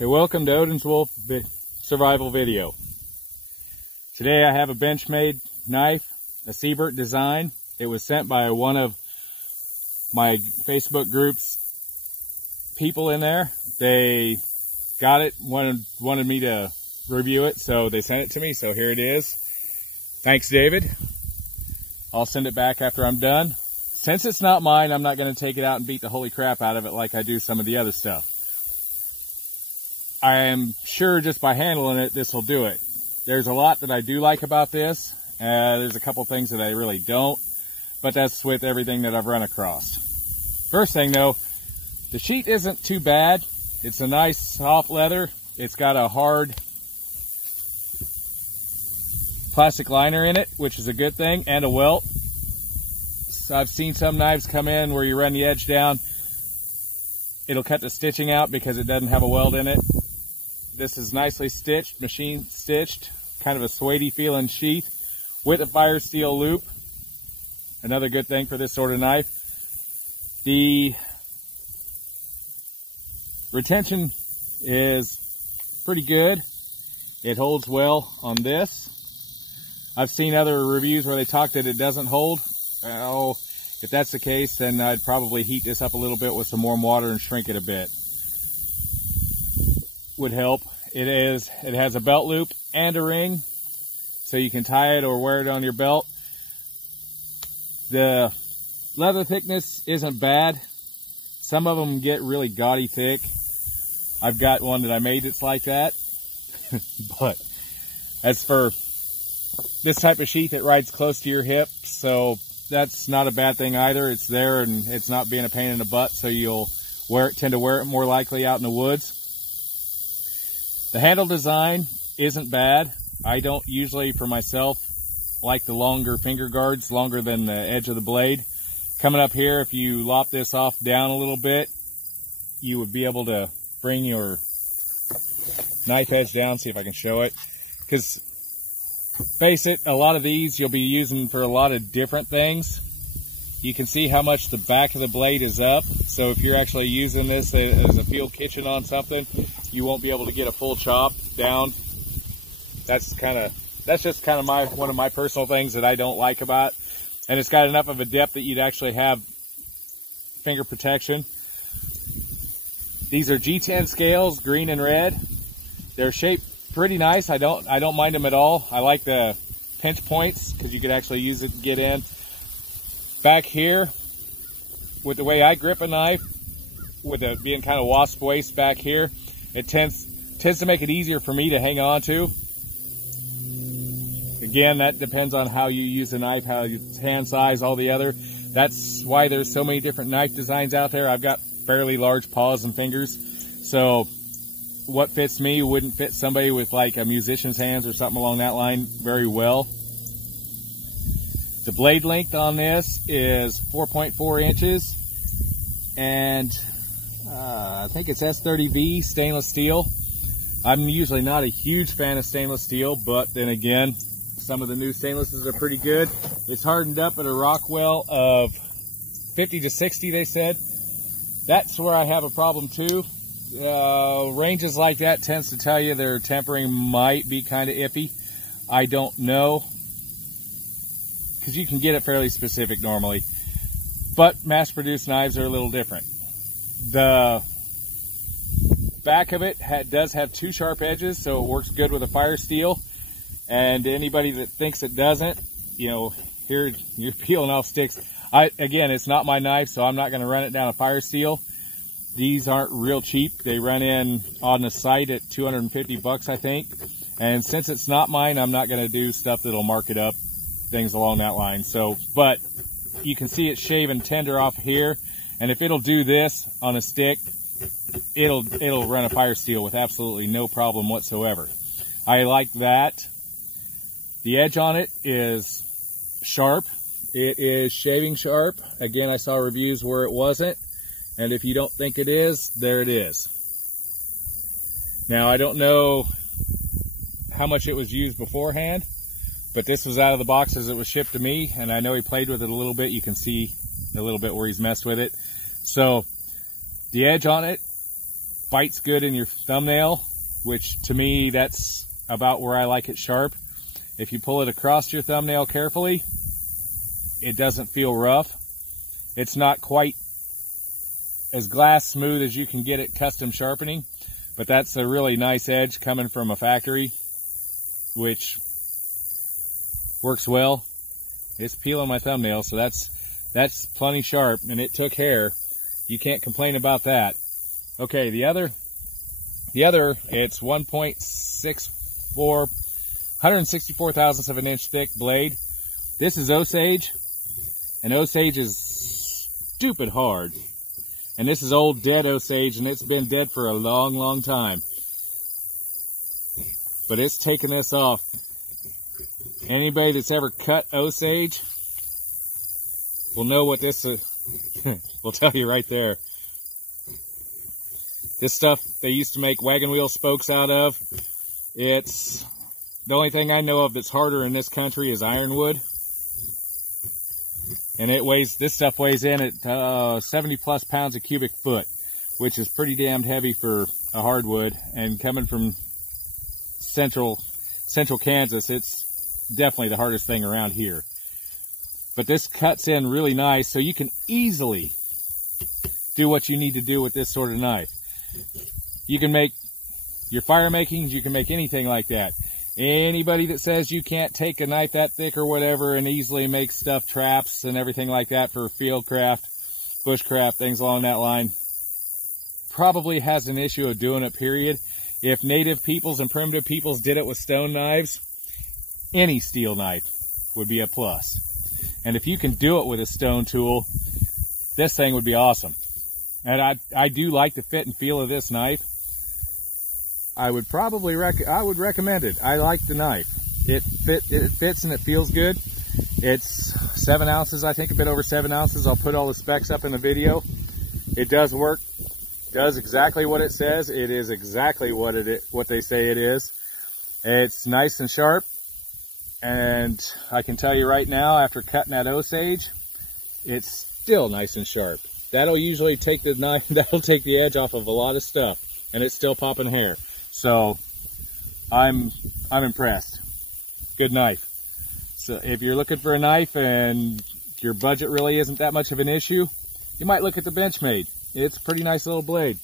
Hey, welcome to Odins Wolf Survival Video. Today I have a Benchmade knife, a Siebert design. It was sent by one of my Facebook group's people in there. They got it, wanted me to review it, so they sent it to me, so here it is. Thanks, David. I'll send it back after I'm done. Since it's not mine, I'm not going to take it out and beat the holy crap out of it like I do some of the other stuff. I am sure just by handling it, this will do it. There's a lot that I do like about this. There's a couple things that I really don't, but that's with everything that I've run across. First thing though, the sheet isn't too bad. It's a nice soft leather. It's got a hard plastic liner in it, which is a good thing, and a welt. So I've seen some knives come in where you run the edge down, it'll cut the stitching out because it doesn't have a welt in it. This is nicely stitched, machine stitched, kind of a suede feeling sheath with a fire steel loop. Another good thing for this sort of knife. The retention is pretty good. It holds well on this. I've seen other reviews where they talk that it doesn't hold. Well, if that's the case, then I'd probably heat this up a little bit with some warm water and shrink it a bit. Would help. It has a belt loop and a ring, so you can tie it or wear it on your belt. The leather thickness isn't bad. Some of them get really gaudy thick. I've got one that I made that's like that. But as for this type of sheath, it rides close to your hip, so that's not a bad thing either. It's there and it's not being a pain in the butt, so you'll tend to wear it more likely out in the woods. The handle design isn't bad. I don't usually, for myself, like the longer finger guards, longer than the edge of the blade. Coming up here, if you lop this off down a little bit, you would be able to bring your knife edge down. See if I can show it. Because, face it, a lot of these you'll be using for a lot of different things. You can see how much the back of the blade is up. So if you're actually using this as a field kitchen on something, you won't be able to get a full chop down. That's just kind of one of my personal things that I don't like about it. And it's got enough of a depth that you'd actually have finger protection. These are G10 scales, green and red. They're shaped pretty nice. I don't mind them at all. I like the pinch points because you could actually use it to get in. Back here, with the way I grip a knife, with it being kind of wasp waist back here, it tends to make it easier for me to hang on to. Again, that depends on how you use the knife, how your hand size, all the other. That's why there's so many different knife designs out there. I've got fairly large paws and fingers, so what fits me wouldn't fit somebody with like a musician's hands or something along that line very well. The blade length on this is 4.4 inches, and I think it's S30V stainless steel. I'm usually not a huge fan of stainless steel, but then again, some of the new stainlesses are pretty good. It's hardened up at a Rockwell of 50 to 60, they said. That's where I have a problem too. Ranges like that tends to tell you their tempering might be kind of iffy. I don't know, because you can get it fairly specific normally, but mass-produced knives are a little different. The back of it does have two sharp edges, so it works good with a fire steel. And anybody that thinks it doesn't, you know, here you're peeling off sticks. Again, it's not my knife, so I'm not going to run it down a fire steel. These aren't real cheap. They run in on the site at 250 bucks, I think. And since it's not mine, I'm not going to do stuff that'll mark it up, things along that line. So, but you can see it's shaven tender off here, and if it'll do this on a stick, it'll run a fire steel with absolutely no problem whatsoever. I like that. The edge on it is sharp. It is shaving sharp. Again, I saw reviews where it wasn't, and if you don't think it is, there it is. Now, I don't know how much it was used beforehand, but this was out of the box as it was shipped to me, and I know he played with it a little bit. You can see a little bit where he's messed with it. So the edge on it bites good in your thumbnail, which to me, that's about where I like it sharp. If you pull it across your thumbnail carefully, it doesn't feel rough. It's not quite as glass smooth as you can get at custom sharpening, but that's a really nice edge coming from a factory, which works well. It's peeling my thumbnail, so that's plenty sharp, and it took hair. You can't complain about that. Okay, the other, it's 164 thousandths of an inch thick blade. This is Osage, and Osage is stupid hard. And this is old dead Osage, and it's been dead for a long, long time. But it's taking this off. Anybody that's ever cut Osage will know what this is. We'll tell you right there. This stuff they used to make wagon wheel spokes out of. It's the only thing I know of that's harder in this country is ironwood. And this stuff weighs in at 70 plus pounds a cubic foot, which is pretty damned heavy for a hardwood. And coming from central Kansas, it's definitely the hardest thing around here. But this cuts in really nice, so you can easily do what you need to do with this sort of knife. You can make your fire makings, you can make anything like that. Anybody that says you can't take a knife that thick or whatever and easily make stuff, traps and everything like that for field craft, bushcraft, things along that line, probably has an issue of doing it, period. If native peoples and primitive peoples did it with stone knives, any steel knife would be a plus. And if you can do it with a stone tool, this thing would be awesome. And I do like the fit and feel of this knife. I would recommend it. I like the knife. It fits and it feels good. It's 7 ounces, I think a bit over 7 ounces. I'll put all the specs up in the video. It does work. Does exactly what it says. It is exactly what they say it is. It's nice and sharp. And I can tell you right now, after cutting that Osage, it's still nice and sharp. That'll usually take the knife, that'll take the edge off of a lot of stuff, and it's still popping hair. So I'm impressed. Good knife. So if you're looking for a knife and your budget really isn't that much of an issue, you might look at the Benchmade. It's a pretty nice little blade.